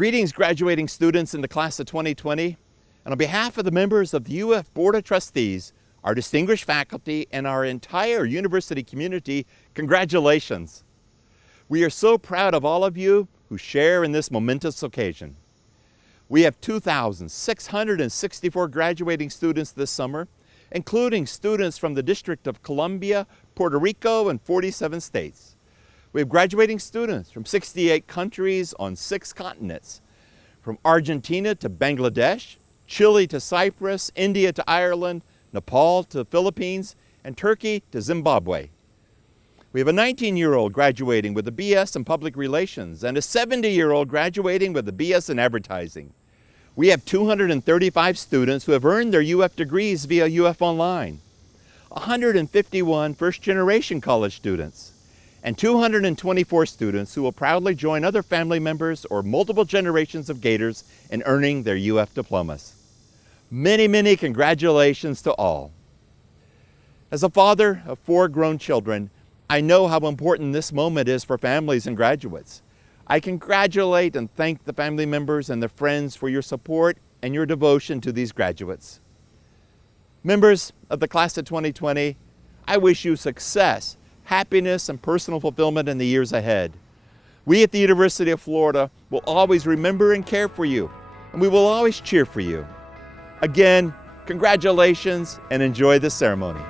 Greetings, graduating students in the class of 2020. And on behalf of the members of the UF Board of Trustees, our distinguished faculty, and our entire university community, congratulations. We are so proud of all of you who share in this momentous occasion. We have 2,664 graduating students this summer, including students from the District of Columbia, Puerto Rico, and 47 states. We have graduating students from 68 countries on 6 continents, from Argentina to Bangladesh, Chile to Cyprus, India to Ireland, Nepal to the Philippines, and Turkey to Zimbabwe. We have a 19-year-old graduating with a BS in Public Relations and a 70-year-old graduating with a BS in Advertising. We have 235 students who have earned their UF degrees via UF Online, 151 first-generation college students, and 224 students who will proudly join other family members or multiple generations of Gators in earning their UF diplomas. Many, many congratulations to all. As a father of 4 grown children, I know how important this moment is for families and graduates. I congratulate and thank the family members and their friends for your support and your devotion to these graduates. Members of the class of 2020, I wish you success, happiness, and personal fulfillment in the years ahead. We at the University of Florida will always remember and care for you, and we will always cheer for you. Again, congratulations and enjoy the ceremony.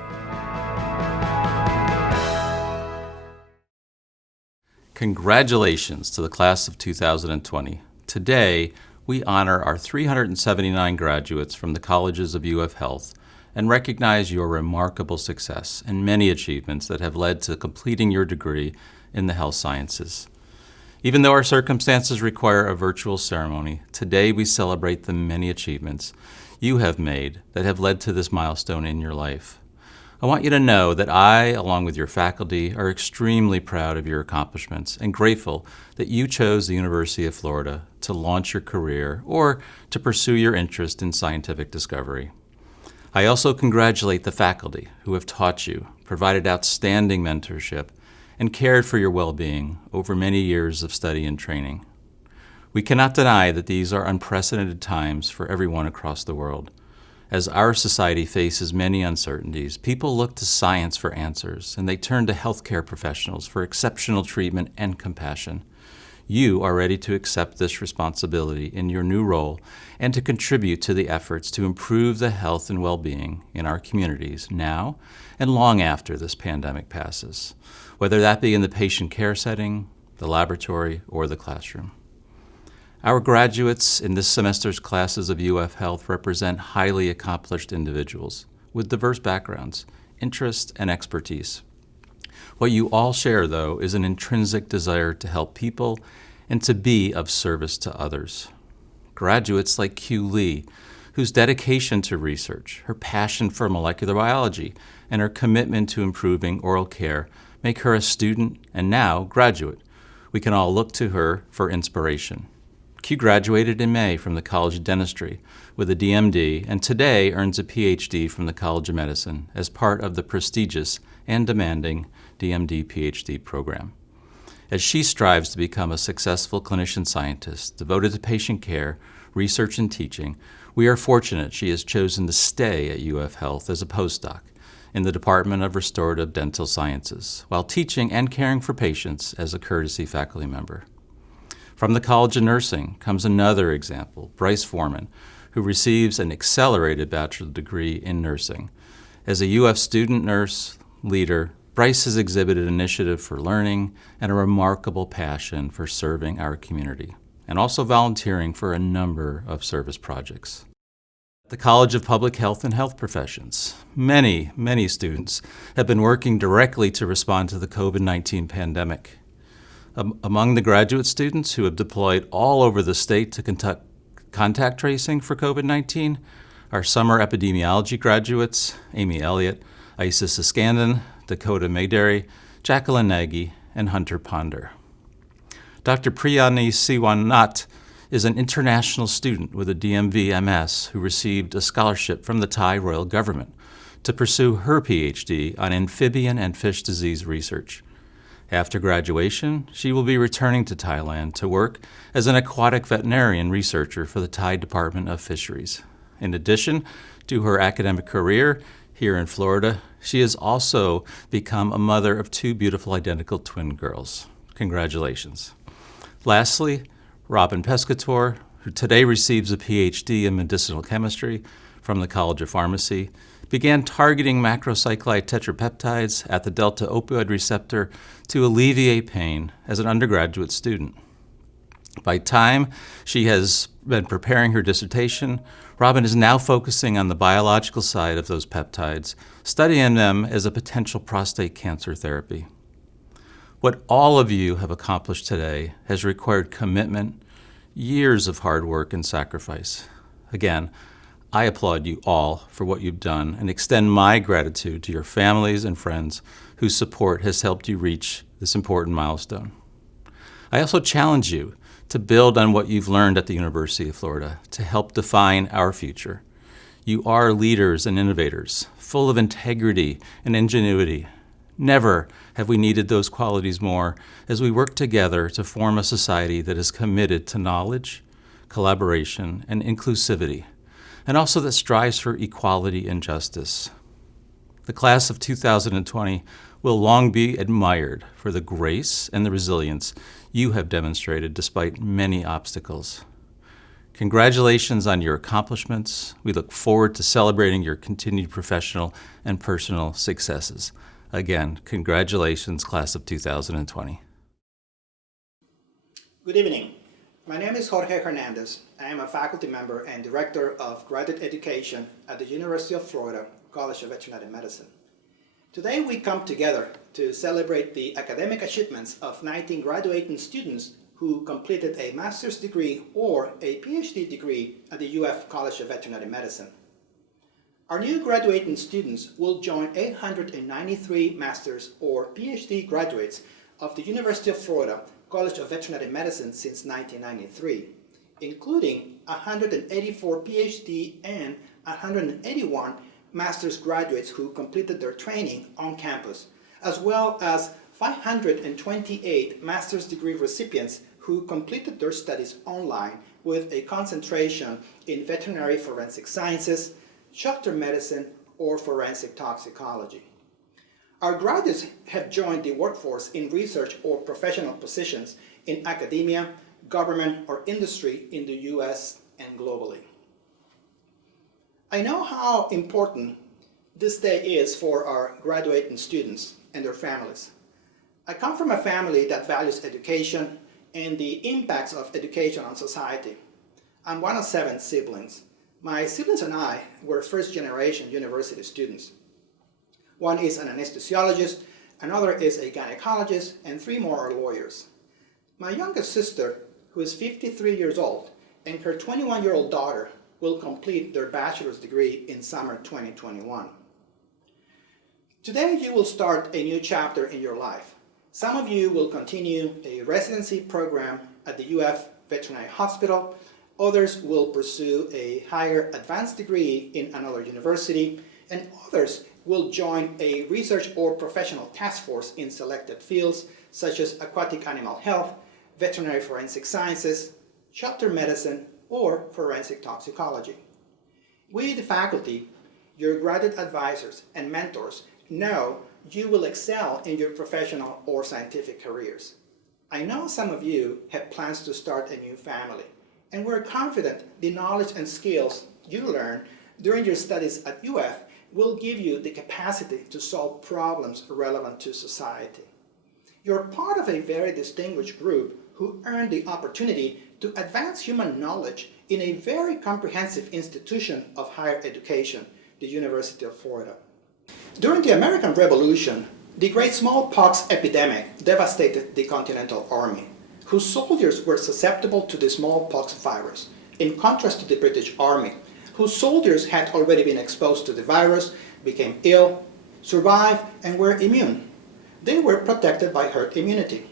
Congratulations to the class of 2020. Today, we honor our 379 graduates from the colleges of UF Health and recognize your remarkable success and many achievements that have led to completing your degree in the health sciences. Even though our circumstances require a virtual ceremony, today we celebrate the many achievements you have made that have led to this milestone in your life. I want you to know that I, along with your faculty, are extremely proud of your accomplishments and grateful that you chose the University of Florida to launch your career or to pursue your interest in scientific discovery. I also congratulate the faculty who have taught you, provided outstanding mentorship, and cared for your well-being over many years of study and training. We cannot deny that these are unprecedented times for everyone across the world. As our society faces many uncertainties, people look to science for answers, and they turn to healthcare professionals for exceptional treatment and compassion. You are ready to accept this responsibility in your new role and to contribute to the efforts to improve the health and well-being in our communities now and long after this pandemic passes, whether that be in the patient care setting, the laboratory, or the classroom. Our graduates in this semester's classes of UF Health represent highly accomplished individuals with diverse backgrounds, interests, and expertise. What you all share, though, is an intrinsic desire to help people and to be of service to others. Graduates like Q Lee, whose dedication to research, her passion for molecular biology, and her commitment to improving oral care make her a student and now graduate. We can all look to her for inspiration. Q graduated in May from the College of Dentistry with a DMD and today earns a PhD from the College of Medicine as part of the prestigious and demanding DMD PhD program. As she strives to become a successful clinician scientist devoted to patient care, research, and teaching, we are fortunate she has chosen to stay at UF Health as a postdoc in the Department of Restorative Dental Sciences while teaching and caring for patients as a courtesy faculty member. From the College of Nursing comes another example, Bryce Foreman, who receives an accelerated bachelor's degree in nursing. As a UF student nurse leader, Bryce has exhibited initiative for learning and a remarkable passion for serving our community, and also volunteering for a number of service projects. The College of Public Health and Health Professions. Many students have been working directly to respond to the COVID-19 pandemic. Among the graduate students who have deployed all over the state to conduct contact tracing for COVID-19 are summer epidemiology graduates, Amy Elliott, Isis Iskandon, Dakota Maydary, Jacqueline Nagy, and Hunter Ponder. Dr. Priyani Siwanat is an international student with a DMV MS who received a scholarship from the Thai Royal Government to pursue her PhD on amphibian and fish disease research. After graduation, she will be returning to Thailand to work as an aquatic veterinarian researcher for the Thai Department of Fisheries. In addition to her academic career here in Florida, she has also become a mother of 2 beautiful identical twin girls. Congratulations. Lastly, Robin Pescator, who today receives a PhD in medicinal chemistry from the College of Pharmacy, began targeting macrocyclide tetrapeptides at the delta opioid receptor to alleviate pain as an undergraduate student. By time she has been preparing her dissertation, Robin is now focusing on the biological side of those peptides, studying them as a potential prostate cancer therapy. What all of you have accomplished today has required commitment, years of hard work and sacrifice. Again, I applaud you all for what you've done and extend my gratitude to your families and friends whose support has helped you reach this important milestone. I also challenge you to build on what you've learned at the University of Florida to help define our future. You are leaders and innovators, full of integrity and ingenuity. Never have we needed those qualities more as we work together to form a society that is committed to knowledge, collaboration, and inclusivity, and also that strives for equality and justice. The class of 2020 will long be admired for the grace and the resilience you have demonstrated despite many obstacles. Congratulations on your accomplishments. We look forward to celebrating your continued professional and personal successes. Again, congratulations, class of 2020. Good evening. My name is Jorge Hernandez. I am a faculty member and director of graduate education at the University of Florida College of Veterinary Medicine. Today we come together to celebrate the academic achievements of 19 graduating students who completed a master's degree or a PhD degree at the UF College of Veterinary Medicine. Our new graduating students will join 893 master's or PhD graduates of the University of Florida College of Veterinary Medicine since 1993, including 184 PhD and 181 master's graduates who completed their training on campus, as well as 528 master's degree recipients who completed their studies online with a concentration in veterinary forensic sciences, shelter medicine, or forensic toxicology. Our graduates have joined the workforce in research or professional positions in academia, government, or industry in the US and globally. I know how important this day is for our graduating students and their families. I come from a family that values education and the impacts of education on society. I'm one of 7 siblings. My siblings and I were first-generation university students. One is an anesthesiologist, another is a gynecologist, and 3 more are lawyers. My youngest sister, who is 53 years old, and her 21-year-old daughter will complete their bachelor's degree in summer 2021. Today you will start a new chapter in your life. Some of you will continue a residency program at the UF Veterinary Hospital. Others will pursue a higher advanced degree in another university, and others will join a research or professional task force in selected fields such as aquatic animal health, veterinary forensic sciences, shelter medicine, or forensic toxicology. We, the faculty, your graduate advisors and mentors, know you will excel in your professional or scientific careers. I know some of you have plans to start a new family, and we're confident the knowledge and skills you learn during your studies at UF will give you the capacity to solve problems relevant to society. You're part of a very distinguished group who earned the opportunity to advance human knowledge in a very comprehensive institution of higher education, the University of Florida. During the American Revolution, the great smallpox epidemic devastated the Continental Army, whose soldiers were susceptible to the smallpox virus, in contrast to the British Army, whose soldiers had already been exposed to the virus, became ill, survived, and were immune. They were protected by herd immunity.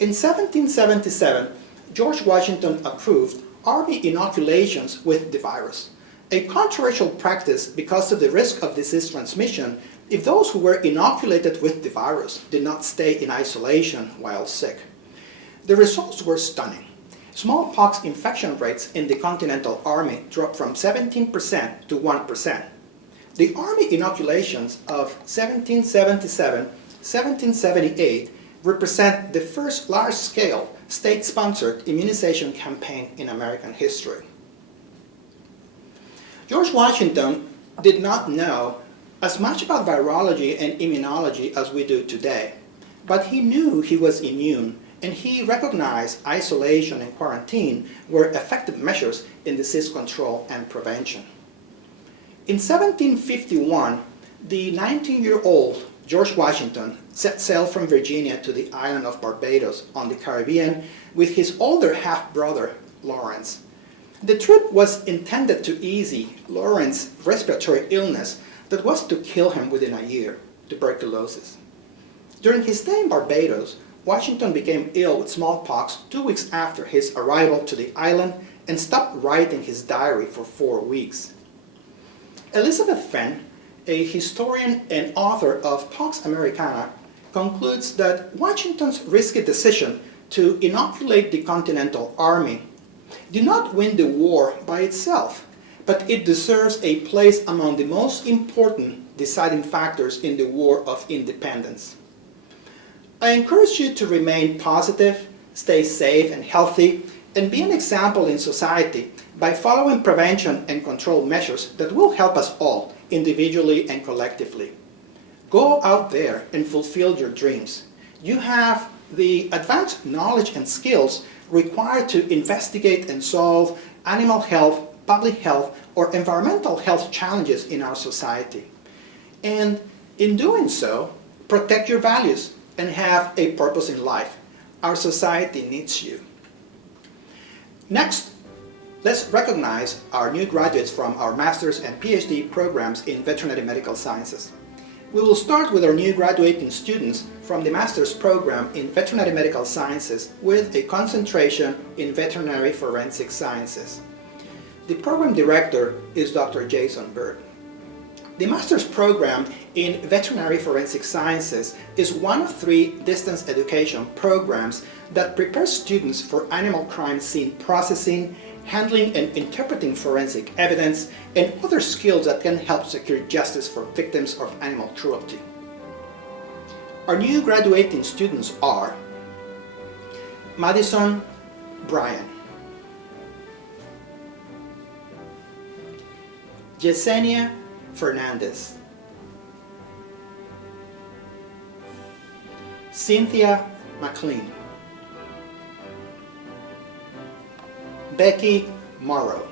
In 1777, George Washington approved Army inoculations with the virus, a controversial practice because of the risk of disease transmission if those who were inoculated with the virus did not stay in isolation while sick. The results were stunning. Smallpox infection rates in the Continental Army dropped from 17% to 1%. The Army inoculations of 1777-1778 represent the first large-scale state-sponsored immunization campaign in American history. George Washington did not know as much about virology and immunology as we do today, but he knew he was immune, and he recognized isolation and quarantine were effective measures in disease control and prevention. In 1751, the 19-year-old George Washington set sail from Virginia to the island of Barbados on the Caribbean with his older half-brother, Lawrence. The trip was intended to ease Lawrence's respiratory illness that was to kill him within a year, tuberculosis. During his stay in Barbados, Washington became ill with smallpox 2 weeks after his arrival to the island and stopped writing his diary for 4 weeks. Elizabeth Fenn, a historian and author of Pax Americana, concludes that Washington's risky decision to inoculate the Continental Army did not win the war by itself, but it deserves a place among the most important deciding factors in the War of Independence. I encourage you to remain positive, stay safe and healthy, and be an example in society by following prevention and control measures that will help us all, individually and collectively. Go out there and fulfill your dreams. You have the advanced knowledge and skills required to investigate and solve animal health, public health, or environmental health challenges in our society. And in doing so, protect your values and have a purpose in life. Our society needs you. Next, let's recognize our new graduates from our master's and PhD programs in veterinary medical sciences. We will start with our new graduating students from the master's program in veterinary medical sciences with a concentration in veterinary forensic sciences. The program director is Dr. Jason Bird. The master's program in veterinary forensic sciences is one of 3 distance education programs that prepares students for animal crime scene processing, handling and interpreting forensic evidence, and other skills that can help secure justice for victims of animal cruelty. Our new graduating students are Madison Bryan, Yesenia Fernandez, Cynthia McLean, Becky Morrow,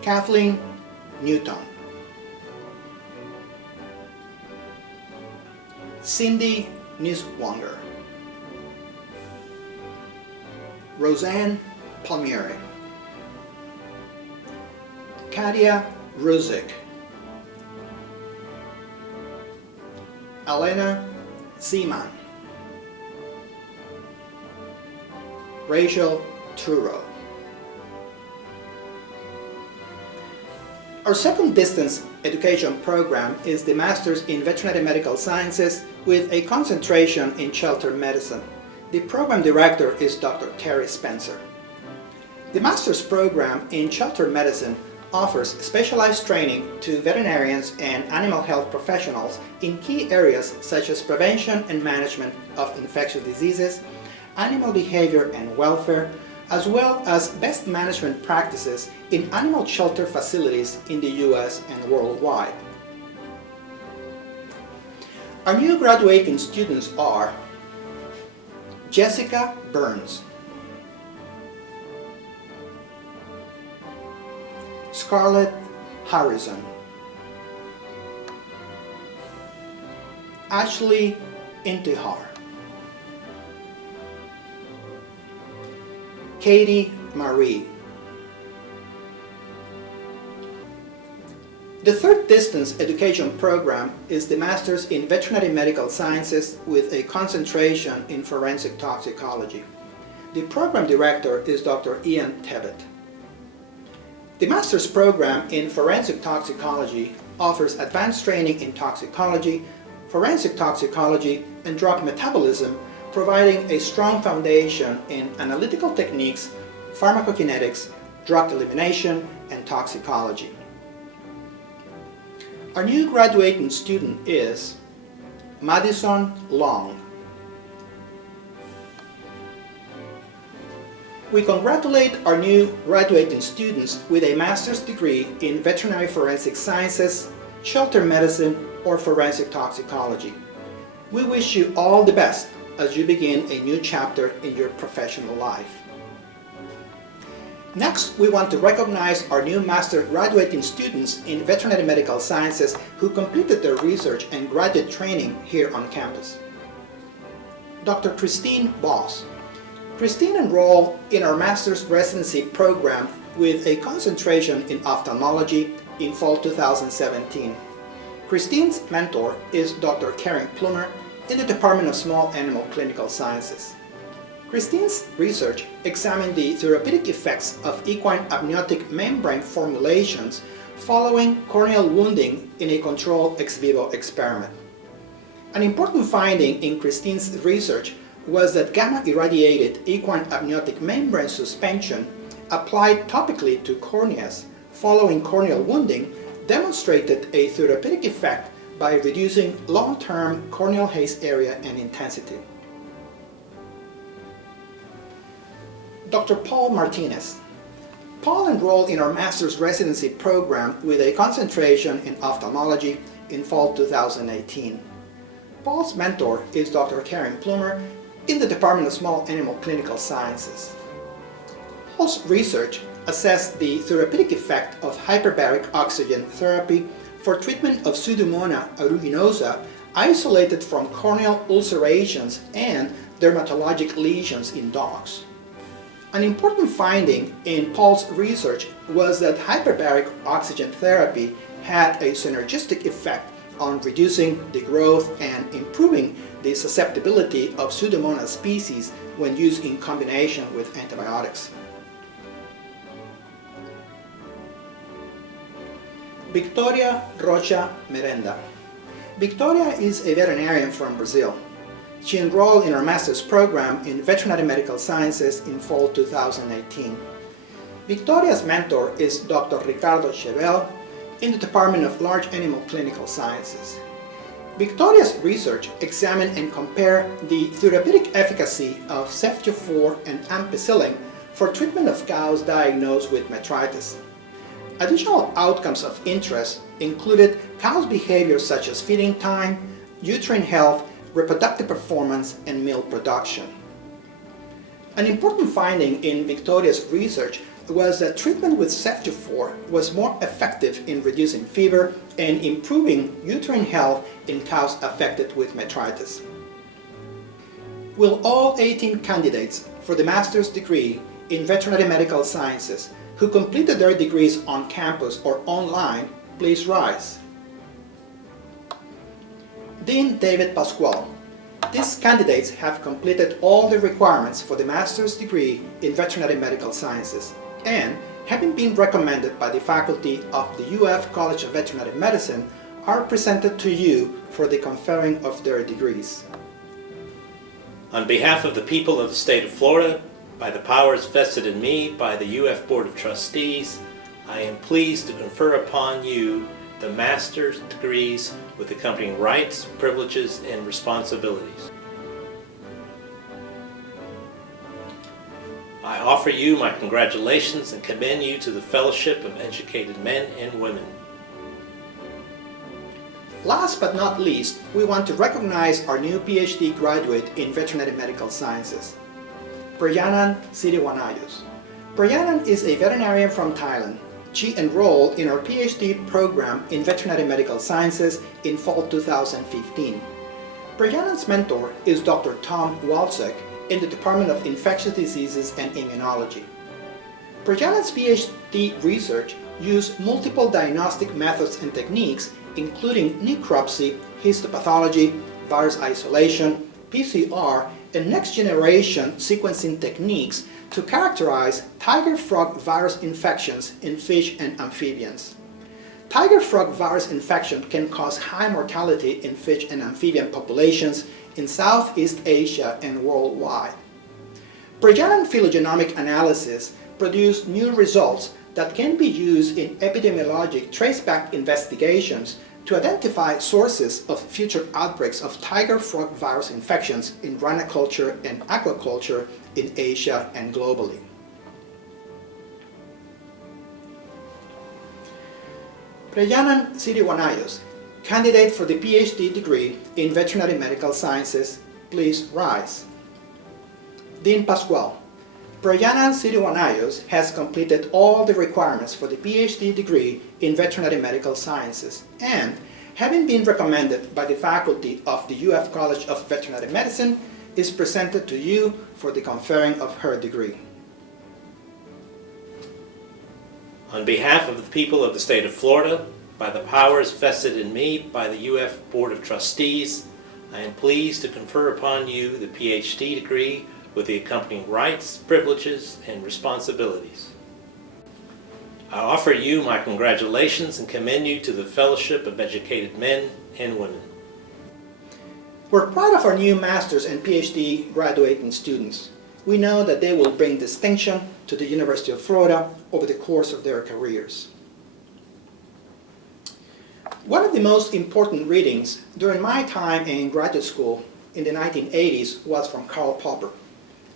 Kathleen Newton, Cindy Niswanger, Roseanne Palmieri, Katia Ruzik, Elena Seaman, Rachel Truro. Our second distance education program is the Master's in Veterinary Medical Sciences with a concentration in shelter medicine. The program director is Dr. Terry Spencer. The Master's program in shelter medicine offers specialized training to veterinarians and animal health professionals in key areas such as prevention and management of infectious diseases, animal behavior and welfare, as well as best management practices in animal shelter facilities in the U.S. and worldwide. Our new graduating students are Jessica Burns, Scarlett Harrison, Ashley Intihar, Katie Marie. The third distance education program is the Master's in Veterinary Medical Sciences with a concentration in forensic toxicology. The program director is Dr. Ian Tebbett. The master's program in forensic toxicology offers advanced training in toxicology, forensic toxicology, and drug metabolism, providing a strong foundation in analytical techniques, pharmacokinetics, drug elimination, and toxicology. Our new graduating student is Madison Long. We congratulate our new graduating students with a master's degree in veterinary forensic sciences, shelter medicine, or forensic toxicology. We wish you all the best as you begin a new chapter in your professional life. Next, we want to recognize our new master graduating students in veterinary medical sciences who completed their research and graduate training here on campus. Dr. Christine Boss. Christine enrolled in our master's residency program with a concentration in ophthalmology in fall 2017. Christine's mentor is Dr. Karen Plumer in the Department of Small Animal Clinical Sciences. Christine's research examined the therapeutic effects of equine amniotic membrane formulations following corneal wounding in a controlled ex vivo experiment. An important finding in Christine's research was that gamma-irradiated equine amniotic membrane suspension applied topically to corneas following corneal wounding demonstrated a therapeutic effect by reducing long-term corneal haze area and intensity. Dr. Paul Martinez. Paul enrolled in our master's residency program with a concentration in ophthalmology in fall 2018. Paul's mentor is Dr. Karen Plumer in the Department of Small Animal Clinical Sciences. Paul's research assessed the therapeutic effect of hyperbaric oxygen therapy for treatment of Pseudomonas aeruginosa isolated from corneal ulcerations and dermatologic lesions in dogs. An important finding in Paul's research was that hyperbaric oxygen therapy had a synergistic effect on reducing the growth and improving the susceptibility of Pseudomonas species when used in combination with antibiotics. Victoria Rocha Merenda. Victoria is a veterinarian from Brazil. She enrolled in our master's program in veterinary medical sciences in fall 2018. Victoria's mentor is Dr. Ricardo Chevel in the Department of Large Animal Clinical Sciences. Victoria's research examined and compared the therapeutic efficacy of ceftiofur and ampicillin for treatment of cows diagnosed with metritis. Additional outcomes of interest included cows' behaviors such as feeding time, uterine health, reproductive performance, and milk production. An important finding in Victoria's research was that treatment with ceftiofur was more effective in reducing fever and improving uterine health in cows affected with metritis. Will all 18 candidates for the master's degree in veterinary medical sciences who completed their degrees on campus or online please rise? Dean David Pascual. These candidates have completed all the requirements for the master's degree in veterinary medical sciences and, having been recommended by the faculty of the UF College of Veterinary Medicine, are presented to you for the conferring of their degrees. On behalf of the people of the state of Florida, by the powers vested in me by the UF Board of Trustees, I am pleased to confer upon you the master's degrees with accompanying rights, privileges, and responsibilities. I offer you my congratulations and commend you to the Fellowship of Educated Men and Women. Last but not least, we want to recognize our new PhD graduate in veterinary medical sciences, Prayanan Siriwanayos. Prayanan is a veterinarian from Thailand. She enrolled in our PhD program in veterinary medical sciences in fall 2015. Prayanan's mentor is Dr. Tom Walczek in the Department of Infectious Diseases and Immunology. Prayanan's PhD research used multiple diagnostic methods and techniques, including necropsy, histopathology, virus isolation, PCR, and next-generation sequencing techniques to characterize tiger frog virus infections in fish and amphibians. Tiger frog virus infection can cause high mortality in fish and amphibian populations in Southeast Asia and worldwide. Pregenetic phylogenomic analysis produced new results that can be used in epidemiologic traceback investigations to identify sources of future outbreaks of tiger frog virus infections in rhinoculture and aquaculture in Asia and globally. Preyanan Siriwanayos, candidate for the PhD degree in Veterinary Medical Sciences, please rise. Dean Pascual, Preyanan Siriwanayos has completed all the requirements for the PhD degree in Veterinary Medical Sciences and, having been recommended by the faculty of the UF College of Veterinary Medicine, is presented to you for the conferring of her degree. On behalf of the people of the state of Florida, by the powers vested in me by the UF Board of Trustees, I am pleased to confer upon you the PhD degree with the accompanying rights, privileges, and responsibilities. I offer you my congratulations and commend you to the Fellowship of Educated Men and Women. We're proud of our new master's and PhD graduating students. We know that they will bring distinction to the University of Florida over the course of their careers. One of the most important readings during my time in graduate school in the 1980s was from Karl Popper,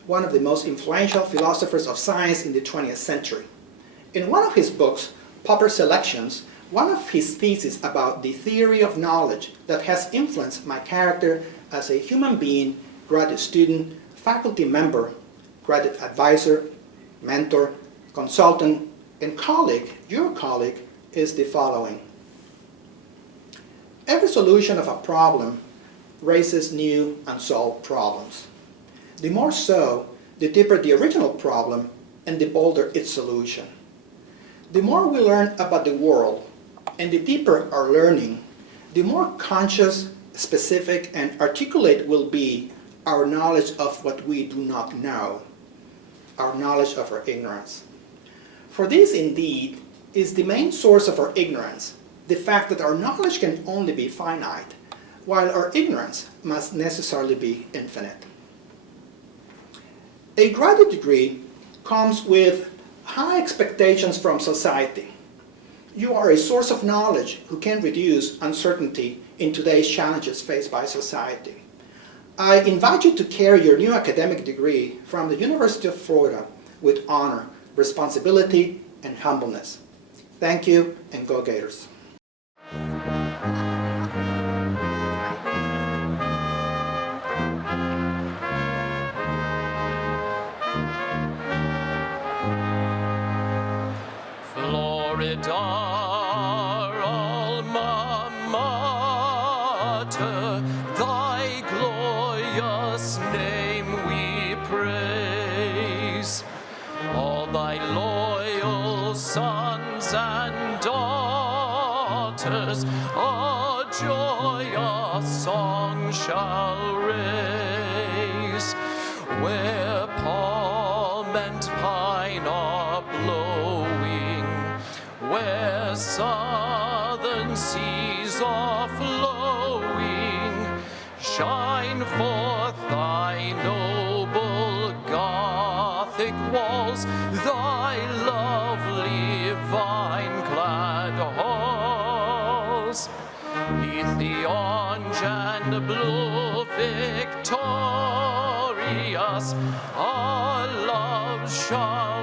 one of the most influential philosophers of science in the 20th century. In one of his books, Popper Selections, one of his theses about the theory of knowledge that has influenced my character as a human being, graduate student, faculty member, graduate advisor, mentor, consultant, and colleague, your colleague, is the following. Every solution of a problem raises new unsolved problems. The more so, the deeper the original problem and the bolder its solution. The more we learn about the world and the deeper our learning, the more conscious, specific, and articulate will be our knowledge of what we do not know, our knowledge of our ignorance. For this indeed is the main source of our ignorance, the fact that our knowledge can only be finite, while our ignorance must necessarily be infinite. A graduate degree comes with high expectations from society. You are a source of knowledge who can reduce uncertainty in today's challenges faced by society. I invite you to carry your new academic degree from the University of Florida with honor, responsibility, and humbleness. Thank you, and go Gators. Florida, alma mater, thy glorious name we praise. All thy loyal sons and daughters, a joyous song shall raise. Where palm and pine are blowing, where southern seas are flowing, shine forth thy noble Gothic walls, thy lovely vine-clad halls. 'Neath the orange and blue victorious, our love shall